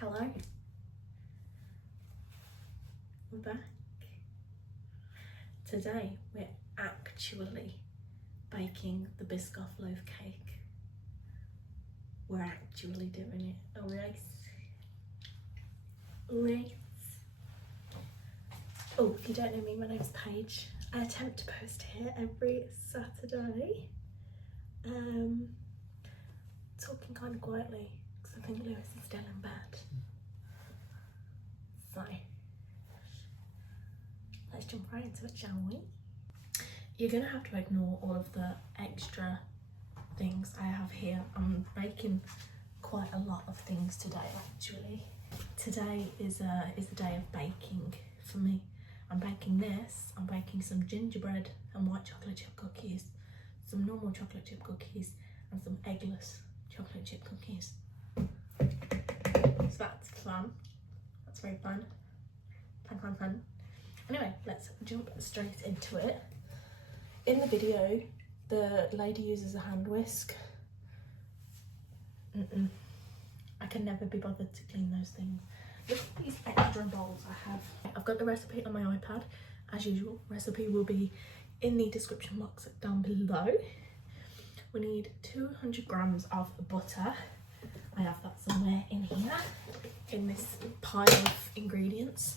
Hello, we're back. Today we're actually baking the biscoff loaf cake. We're actually doing it, alright? Alright. Oh, if you don't know me, my name's Paige. I attempt to post here every Saturday. Talking kind of quietly because I think Lewis is still in bed. So, let's jump right into it, shall we? You're gonna have to ignore all of the extra things I have here. I'm baking quite a lot of things today, actually. Today is a day of baking for me. I'm baking this, I'm baking some gingerbread and white chocolate chip cookies, some normal chocolate chip cookies, and some eggless chocolate chip cookies. So that's fun. That's very fun. Fun. Anyway, let's jump straight into it. In the video, the lady uses a hand whisk. I can never be bothered to clean those things. Look at these extra bowls I have. I've got the recipe on my iPad. As usual, recipe will be in the description box down below. We need 200 grams of butter. I have that somewhere in here, in this pile of ingredients.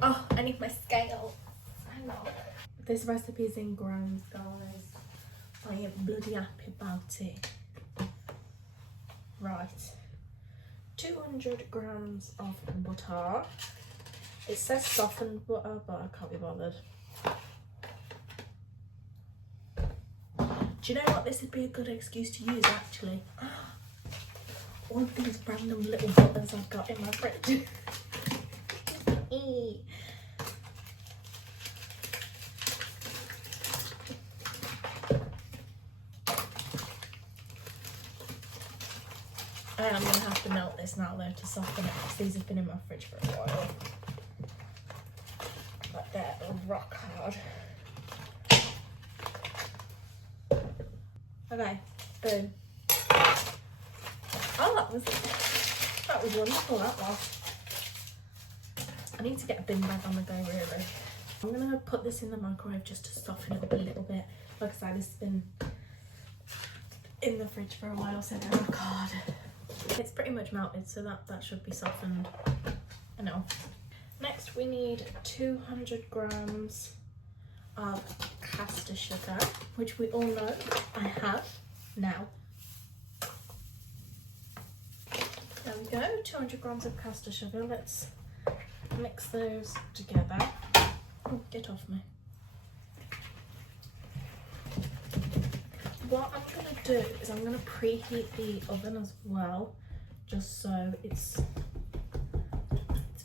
Oh, I need my scale. Hang on. This recipe is in grams, guys. I am bloody happy about it. Right. 200 grams of butter. It says softened butter, but I can't be bothered. Do you know what? This would be a good excuse to use, actually. All of these random little butters I've got in my fridge. I'm going to have to melt this now though to soften it, because these have been in my fridge for a while. Like they're rock hard. Okay, boom. Oh, that was wonderful, that was. I need to get a bin bag on the go, really. I'm going to put this in the microwave just to soften it up a little bit. Like I said, this has been in the fridge for a while, so oh god. It's pretty much melted, so that should be softened enough. Next, we need 200 grams of caster sugar, which we all know I have now. There we go, 200 grams of caster sugar. Let's mix those together. Oh, get off me. What I'm going to do is I'm going to preheat the oven as well, just so it's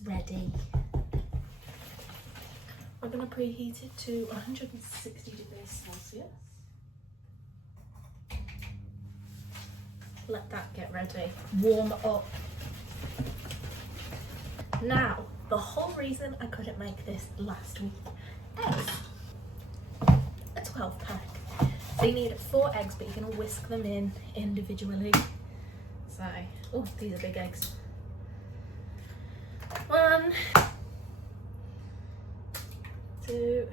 ready. We're going to preheat it to 160 degrees Celsius. Let that get ready, warm up. Now, the whole reason I couldn't make this last week, eggs. A 12 pack. So you need 4 eggs, but you're going to whisk them in individually. So, oh, these are big eggs. 1, 2.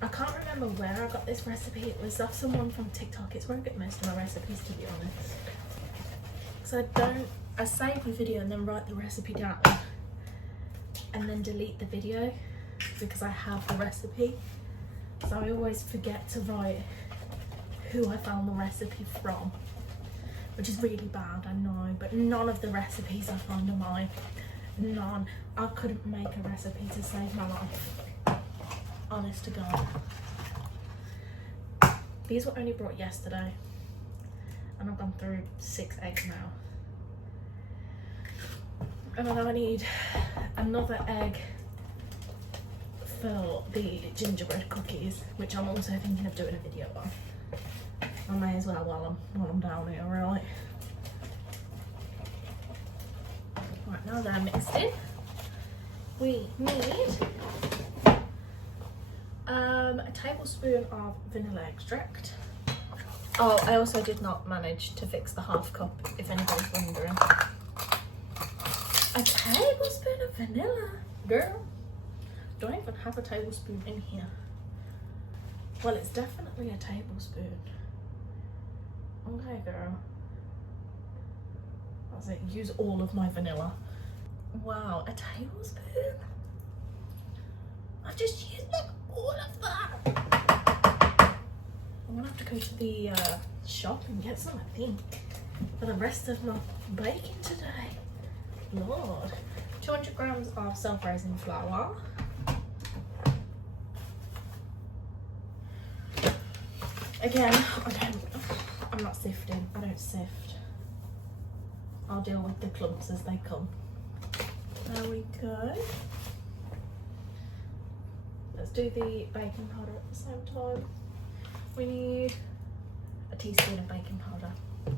I can't remember where I got this recipe. It was off someone from TikTok. It's where I get most of my recipes, to be honest. So I save the video and then write the recipe down and then delete the video because I have the recipe. So I always forget to write who I found the recipe from, which is really bad, I know, but none of the recipes I found are mine. None. I couldn't make a recipe to save my life. Honest to God. These were only brought yesterday and I've gone through 6 eggs now. And then I need another egg for the gingerbread cookies, which I'm also thinking of doing a video on. I may as well while I'm down here, right? Right, now they're mixed in, we need a tablespoon of vanilla extract, Oh, I also did not manage to fix the half cup, if anybody's wondering. A tablespoon of vanilla. Girl, do I even have a tablespoon in here? Well, it's definitely a tablespoon. Okay, girl. That's it. Use all of my vanilla. Wow, a tablespoon? I've just used like all of that. I'm gonna have to go to the shop and get some, I think, for the rest of my baking today. Lord. 200 grams of self-raising flour. Again, I'm not sifting. I don't sift. I'll deal with the clumps as they come. There we go. Let's do the baking powder at the same time. We need a teaspoon of baking powder. Oh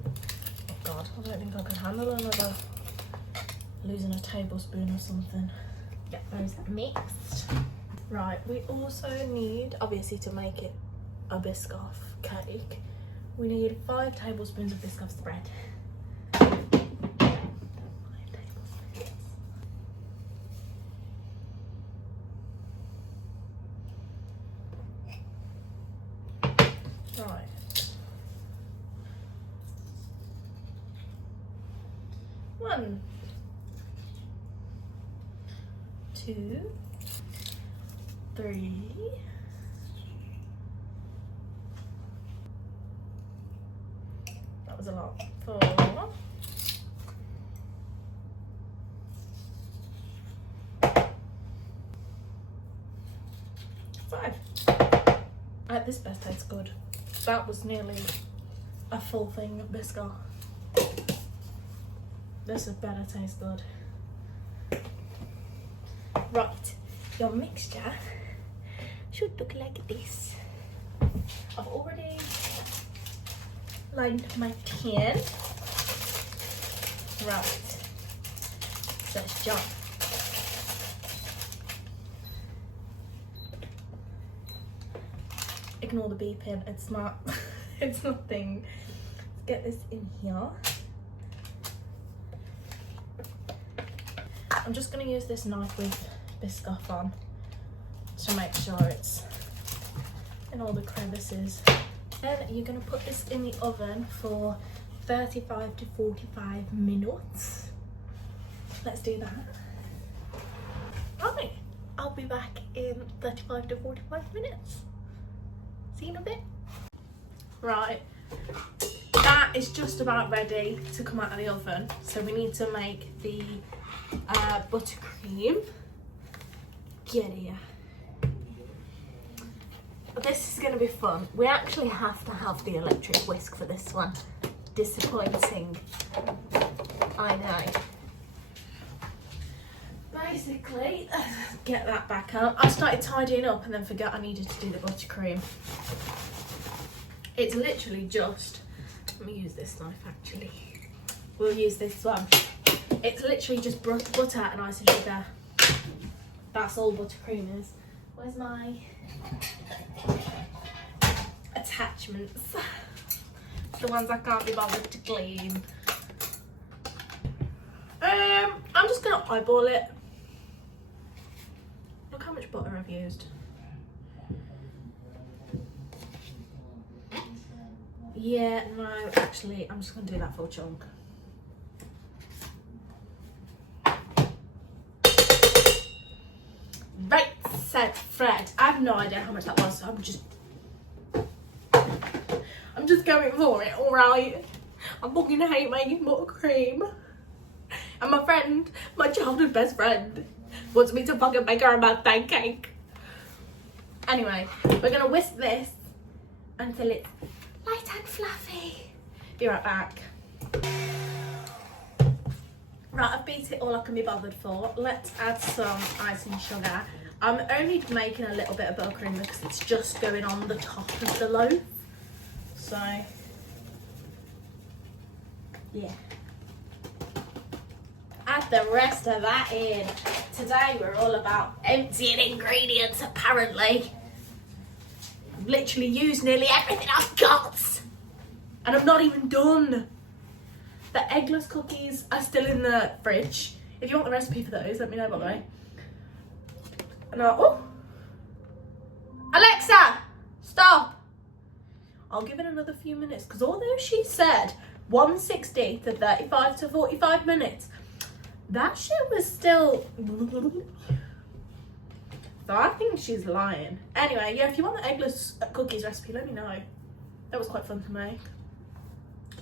God, I don't think I can handle another losing a tablespoon or something. Get those mixed. Right, we also need, obviously to make it a biscoff cake, we need 5 tablespoons of biscoff spread. 5 tablespoons. Right. 1, 2, 3, 4. Was a lot. 4, 5. This best tastes good. That was nearly a full thing of biscoff. This had better taste good. Right, your mixture should look like this. I've already lined my tin. Right, so let's jump. Ignore the beeping, it's not, it's nothing. Let's get this in here. I'm just going to use this knife with biscoff on to make sure it's in all the crevices. Then you're going to put this in the oven for 35 to 45 minutes. Let's do that. Right, I'll be back in 35 to 45 minutes. See you in a bit. Right, that is just about ready to come out of the oven. So we need to make the buttercream. Get here. This is going to be fun. We actually have to have the electric whisk for this one. Disappointing. I know. Basically, get that back up. I started tidying up and then forgot I needed to do the buttercream. It's literally just, let me use this knife actually. We'll use this one. It's literally just butter and ice and sugar. That's all buttercream is. Where's my attachments? The ones I can't be bothered to clean. I'm just gonna eyeball it. Look how much butter I've used. Yeah, no, actually, I'm just gonna do that full chunk. Right, set, Fred. I have no idea how much that was, so I'm just going for it, alright? I fucking hate making buttercream. And my friend, my childhood best friend, wants me to fucking make her a birthday cake. Anyway, we're gonna whisk this until it's light and fluffy. Be right back. Right, I've beat it all I can be bothered for. Let's add some ice and sugar. I'm only making a little bit of buttercream because it's just going on the top of the loaf. So, yeah. Add the rest of that in. Today we're all about emptying ingredients, apparently. I've literally used nearly everything I've got. And I'm not even done. The eggless cookies are still in the fridge. If you want the recipe for those, let me know, by the way. And oh! Alexa! Stop! I'll give it another few minutes, because although she said 160 to 35 to 45 minutes, that shit was still... So I think she's lying. Anyway, yeah, if you want the eggless cookies recipe, let me know. That was quite fun to make.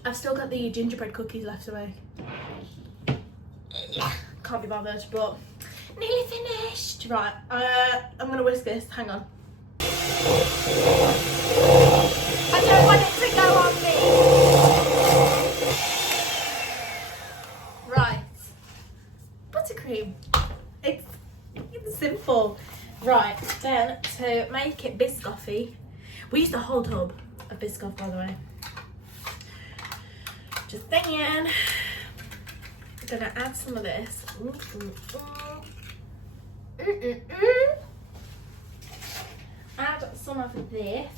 I've still got the gingerbread cookies left to make. Can't be bothered, but nearly finished. Right, I'm gonna whisk this. Hang on. I don't want it to go on me. Right, buttercream. It's simple. Right, then to make it biscoffy, we used a whole tub of biscoff, by the way. Just saying. I'm gonna add some of this. Add some of this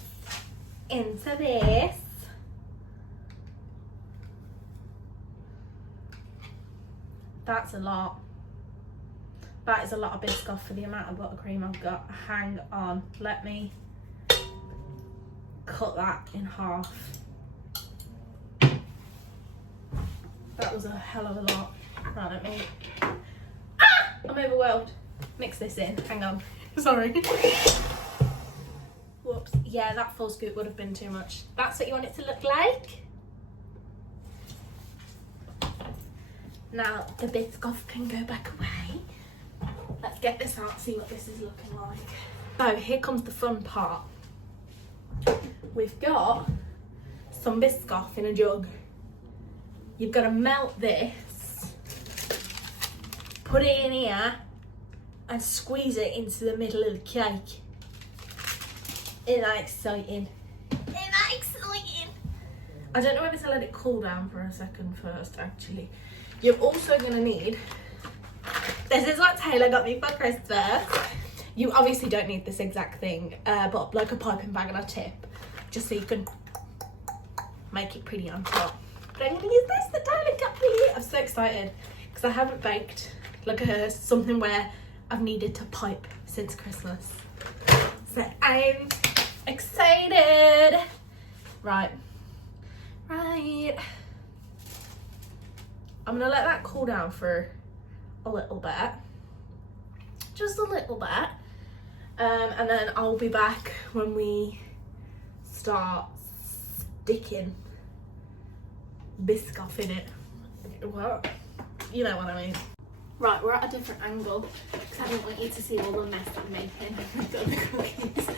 into this. That's a lot. That is a lot of biscoff for the amount of buttercream I've got. Hang on, let me cut that in half. That was a hell of a lot. Right, let me... Ah! I'm overwhelmed. Mix this in. Hang on. Sorry. Whoops. Yeah, that full scoop would have been too much. That's what you want it to look like. Now, the biscoff can go back away. Let's get this out, see what this is looking like. So, here comes the fun part. We've got some biscoff in a jug. You've got to melt this, put it in here, and squeeze it into the middle of the cake. Isn't that exciting? Isn't that exciting? I don't know whether to let it cool down for a second first, actually. You're also going to need, this is what Taylor got me for Christmas. You obviously don't need this exact thing, but like a piping bag and a tip, just so you can make it pretty on top. But I'm going to use this that Taylor got me. I'm so excited because I haven't baked like something where I've needed to pipe since Christmas. So I'm excited. Right. I'm going to let that cool down for a little bit. Just a little bit. And then I'll be back when we start sticking biscoff in it. What? You know what I mean. Right, we're at a different angle because I don't want you to see all the mess I'm making with the cookies.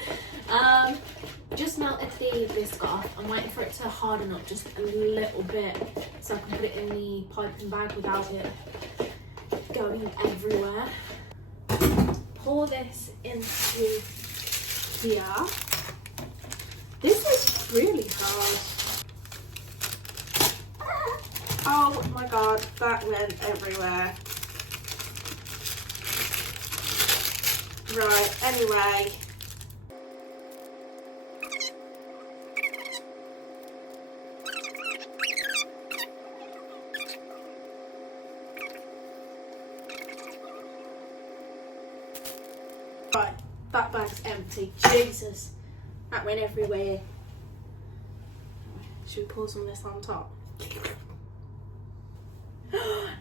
Just melted the biscoff. I'm waiting for it to harden up just a little bit so I can put it in the piping bag without it going everywhere. Pour this into here. This is really hard. Oh my god, that went everywhere. Right, anyway. Right, that bag's empty. Jesus, that went everywhere. Should we pour some of this on top?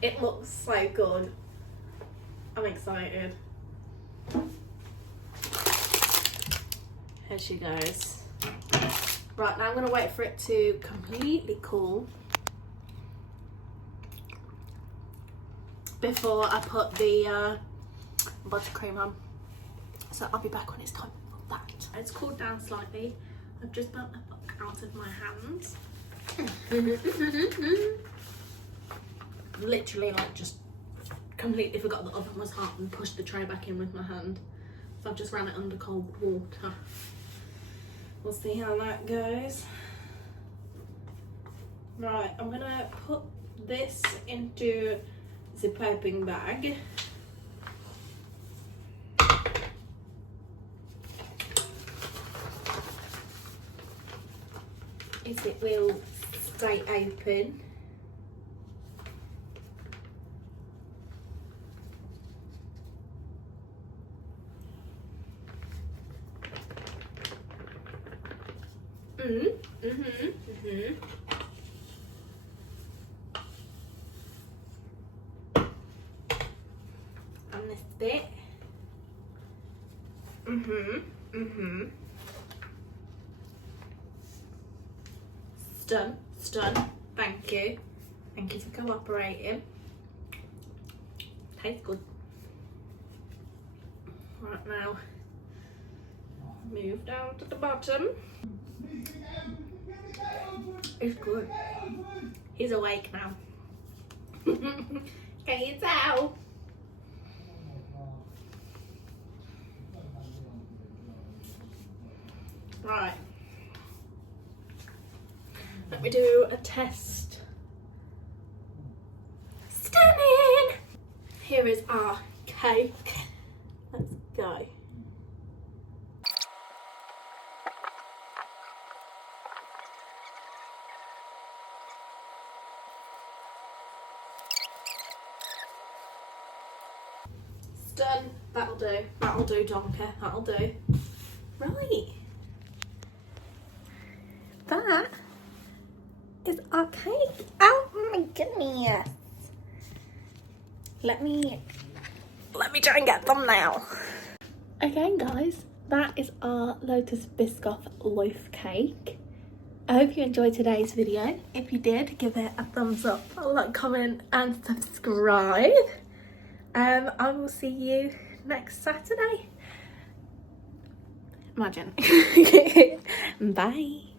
It looks so good. I'm excited. Here she goes. Right, now I'm going to wait for it to completely cool before I put the buttercream on. So I'll be back when it's time for that. It's cooled down slightly. I've just burnt the book out of my hands. Literally like just completely forgot the oven was hot and pushed the tray back in with my hand. So I've just ran it under cold water. We'll see how that goes. Right, I'm gonna put this into the piping bag. If it will stay open. And this bit. Done. Thank you. Thank you for cooperating. Tastes good. Right now, move down to the bottom. It's good. He's awake now. Can you tell? Right. Let me do a test. Stunning! Here is our cake. Let's go. Done. That'll do. That'll do, Donker. That'll do. Right. That is our cake. Oh my goodness. Let me try and get them now. Okay guys, that is our Lotus biscoff loaf cake. I hope you enjoyed today's video. If you did, give it a thumbs up, like, comment and subscribe. I will see you next Saturday. Imagine. Bye.